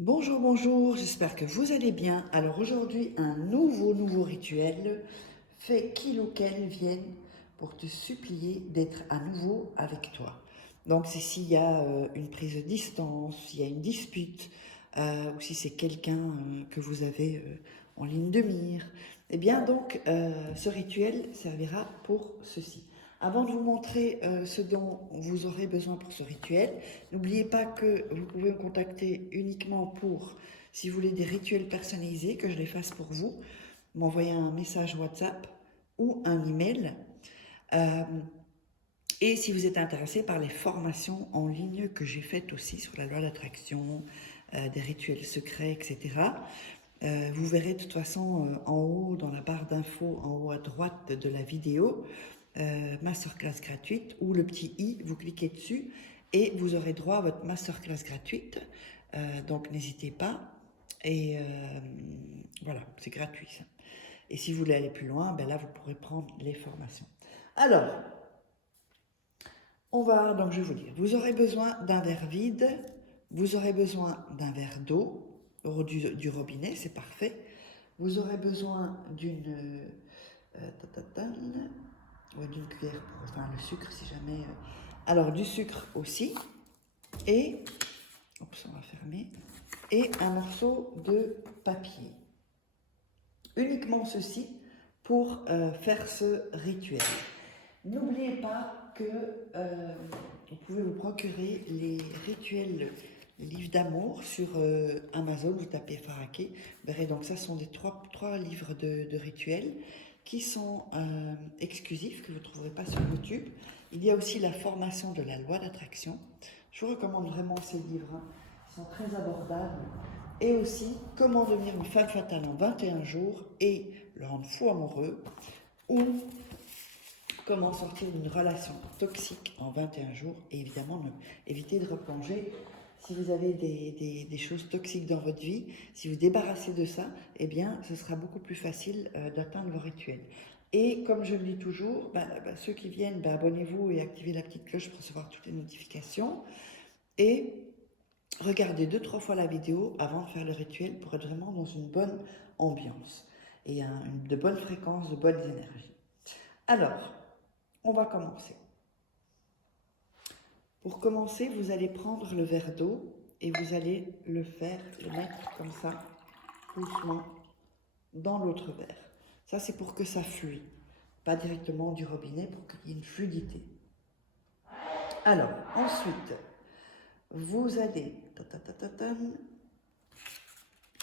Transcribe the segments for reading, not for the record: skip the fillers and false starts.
Bonjour, bonjour, j'espère que vous allez bien. Alors aujourd'hui, un nouveau rituel fait qu'il ou qu'elle vienne pour te supplier d'être à nouveau avec toi. Donc c'est s'il y a une prise de distance, s'il y a une dispute, ou si c'est quelqu'un que vous avez en ligne de mire. Eh bien donc ce rituel servira pour ceci. Avant de vous montrer ce dont vous aurez besoin pour ce rituel, n'oubliez pas que vous pouvez me contacter uniquement pour, si vous voulez des rituels personnalisés, que je les fasse pour vous, m'envoyer un message WhatsApp ou un email. Euh, et si vous êtes intéressé par les formations en ligne que j'ai faites aussi sur la loi d'attraction, des rituels secrets, etc., vous verrez de toute façon en haut, dans la barre d'infos, en haut à droite de la vidéo, masterclass gratuite ou le petit i, vous cliquez dessus et vous aurez droit à votre masterclass gratuite. Donc n'hésitez pas. Et voilà, c'est gratuit ça. Et si vous voulez aller plus loin, ben là vous pourrez prendre les formations. Alors, donc je vais vous dire, vous aurez besoin d'un verre vide, vous aurez besoin d'un verre d'eau, du robinet, c'est parfait. Vous aurez besoin d'une cuillère pour faire le sucre si jamais. Alors du sucre aussi et, oups, on va fermer, et un morceau de papier. Uniquement ceci pour faire ce rituel. N'oubliez pas que vous pouvez vous procurer les rituels, les livres d'amour sur Amazon, vous tapez Faraké. Vous verrez, donc ça sont des trois livres de rituels qui sont exclusifs, que vous ne trouverez pas sur YouTube. Il y a aussi la formation de la loi d'attraction. Je vous recommande vraiment ces livres, hein. Ils sont très abordables. Et aussi, comment devenir une femme fatale en 21 jours et le rendre fou amoureux, ou comment sortir d'une relation toxique en 21 jours et évidemment éviter de replonger. Si vous avez des choses toxiques dans votre vie, si vous débarrassez de ça, eh bien, ce sera beaucoup plus facile d'atteindre vos rituels. Et comme je le dis toujours, ceux qui viennent, abonnez-vous et activez la petite cloche pour recevoir toutes les notifications. Et regardez 2-3 fois la vidéo avant de faire le rituel pour être vraiment dans une bonne ambiance et de bonnes fréquences, de bonnes énergies. Alors, on va commencer. Pour commencer, vous allez prendre le verre d'eau et vous allez le mettre comme ça, doucement, dans l'autre verre. Ça, c'est pour que ça fluide, pas directement du robinet, pour qu'il y ait une fluidité. Alors, ensuite, vous allez,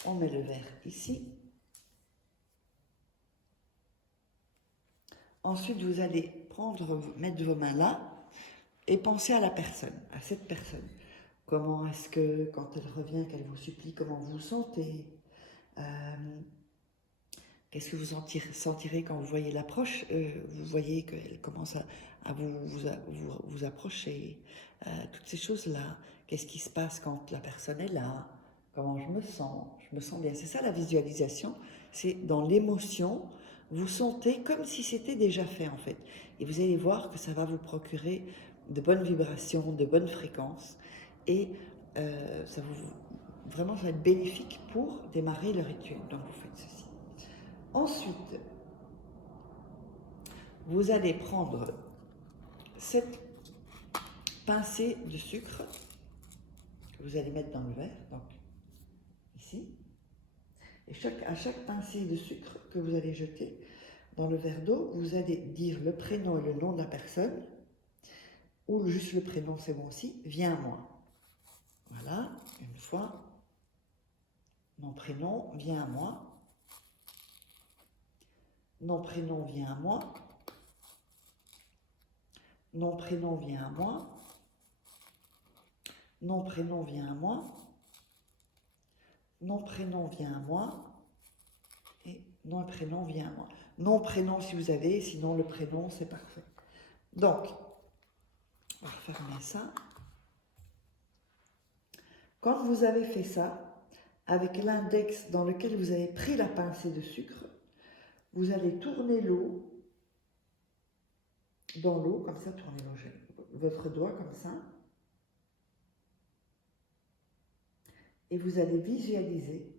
on met le verre ici. Ensuite, vous allez mettre vos mains là et penser à la personne, à cette personne. Comment est-ce que, quand elle revient, qu'elle vous supplie, comment vous vous sentez? Qu'est-ce que vous sentirez quand vous voyez l'approche? Vous voyez qu'elle commence à vous approcher. Toutes ces choses-là. Qu'est-ce qui se passe quand la personne est là? Comment je me sens? Je me sens bien. C'est ça la visualisation. C'est dans l'émotion. Vous sentez comme si c'était déjà fait en fait. Et vous allez voir que ça va vous procurer de bonnes vibrations, de bonnes fréquences. Et vraiment, ça va être bénéfique pour démarrer le rituel. Donc vous faites ceci. Ensuite, vous allez prendre cette pincée de sucre que vous allez mettre dans le verre, donc ici, et à chaque pincée de sucre que vous allez jeter dans le verre d'eau, vous allez dire le prénom et le nom de la personne, ou juste le prénom, c'est bon aussi, viens à moi. Voilà, une fois, mon prénom, viens à moi. Nom, prénom, viens à moi. Nom, prénom, viens à moi. Nom, prénom, viens à moi. Nom, prénom, viens à moi. Et nom et prénom, viens à moi. Nom, prénom si vous avez, sinon le prénom, c'est parfait. Donc, on va refermer ça. Quand vous avez fait ça, avec l'index dans lequel vous avez pris la pincée de sucre, vous allez tourner l'eau dans l'eau, comme ça, tournez votre doigt comme ça. et vous allez visualiser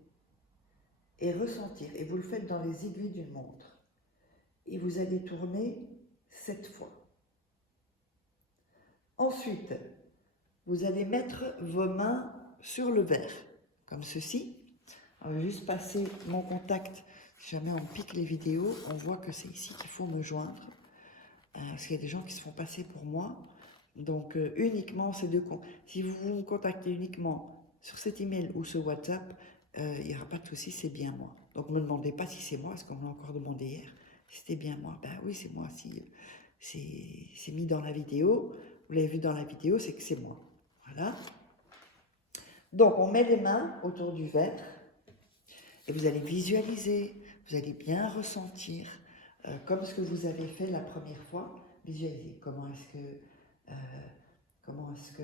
et ressentir. Et vous le faites dans les aiguilles d'une montre. Et vous allez tourner 7 fois. Ensuite, vous allez mettre vos mains sur le verre, comme ceci. On va juste passer mon contact. Si jamais on pique les vidéos, on voit que c'est ici qu'il faut me joindre. Parce qu'il y a des gens qui se font passer pour moi. Donc, uniquement ces deux comptes. Si vous me contactez uniquement sur cet email ou sur WhatsApp, il n'y aura pas de souci, c'est bien moi. Donc, ne me demandez pas si c'est moi, parce qu'on me l'a encore demandé hier. Si c'était bien moi, ben oui, c'est moi. Si c'est mis dans la vidéo, vous l'avez vu dans la vidéo, c'est que c'est moi. Voilà. Donc, on met les mains autour du verre et vous allez visualiser, vous allez bien ressentir, comme ce que vous avez fait la première fois. Visualiser comment est-ce que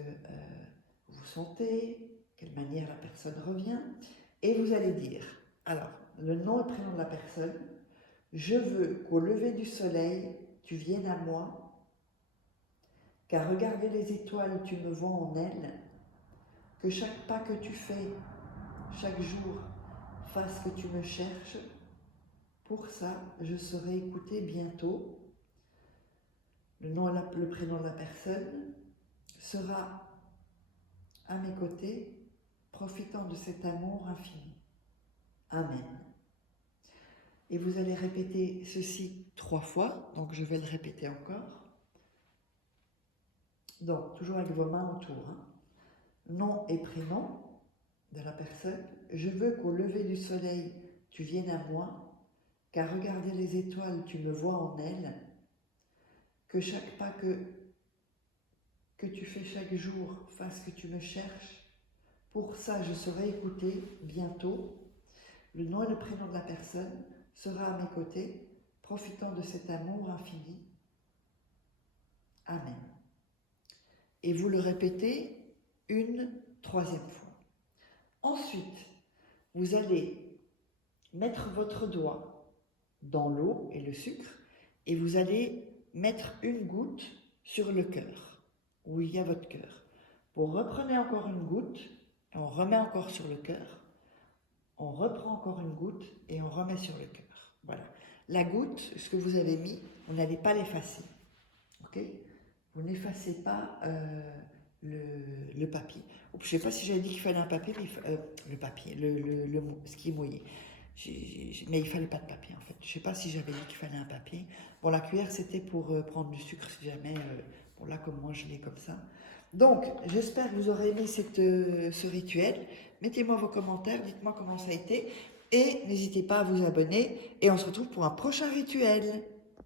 vous vous sentez, quelle manière la personne revient. Et vous allez dire, alors, le nom et prénom de la personne, je veux qu'au lever du soleil, tu viennes à moi, car regarder les étoiles, tu me vois en elles, que chaque pas que tu fais, chaque jour, fasse que tu me cherches. Pour ça, je serai écoutée bientôt. Le nom et le prénom de la personne sera à mes côtés, profitant de cet amour infini. Amen. Et vous allez répéter ceci 3 fois, donc je vais le répéter encore. Donc, toujours avec vos mains autour. Nom et prénom de la personne. Je veux qu'au lever du soleil, tu viennes à moi, car regarder les étoiles, tu me vois en elles. Que chaque pas que tu fais chaque jour fasse que tu me cherches. Pour ça, je serai écoutée bientôt. Le nom et le prénom de la personne sera à mes côtés, profitant de cet amour infini. Amen. Et vous le répétez une 3e fois. Ensuite, vous allez mettre votre doigt dans l'eau et le sucre et vous allez mettre une goutte sur le cœur, où il y a votre cœur. Vous reprenez encore une goutte, et on remet encore sur le cœur, on reprend encore une goutte et on remet sur le cœur. Voilà. La goutte, ce que vous avez mis, vous n'allez pas l'effacer. Ok ? Vous n'effacez pas le papier. Je ne sais pas si j'avais dit qu'il fallait un papier, mais le papier, ce qui est mouillé. Mais il ne fallait pas de papier en fait. Je ne sais pas si j'avais dit qu'il fallait un papier. Bon, la cuillère c'était pour prendre du sucre si jamais. Bon, là, comme moi je l'ai comme ça. Donc, j'espère que vous aurez aimé ce rituel. Mettez-moi vos commentaires, dites-moi comment ça a été. Et n'hésitez pas à vous abonner. Et on se retrouve pour un prochain rituel.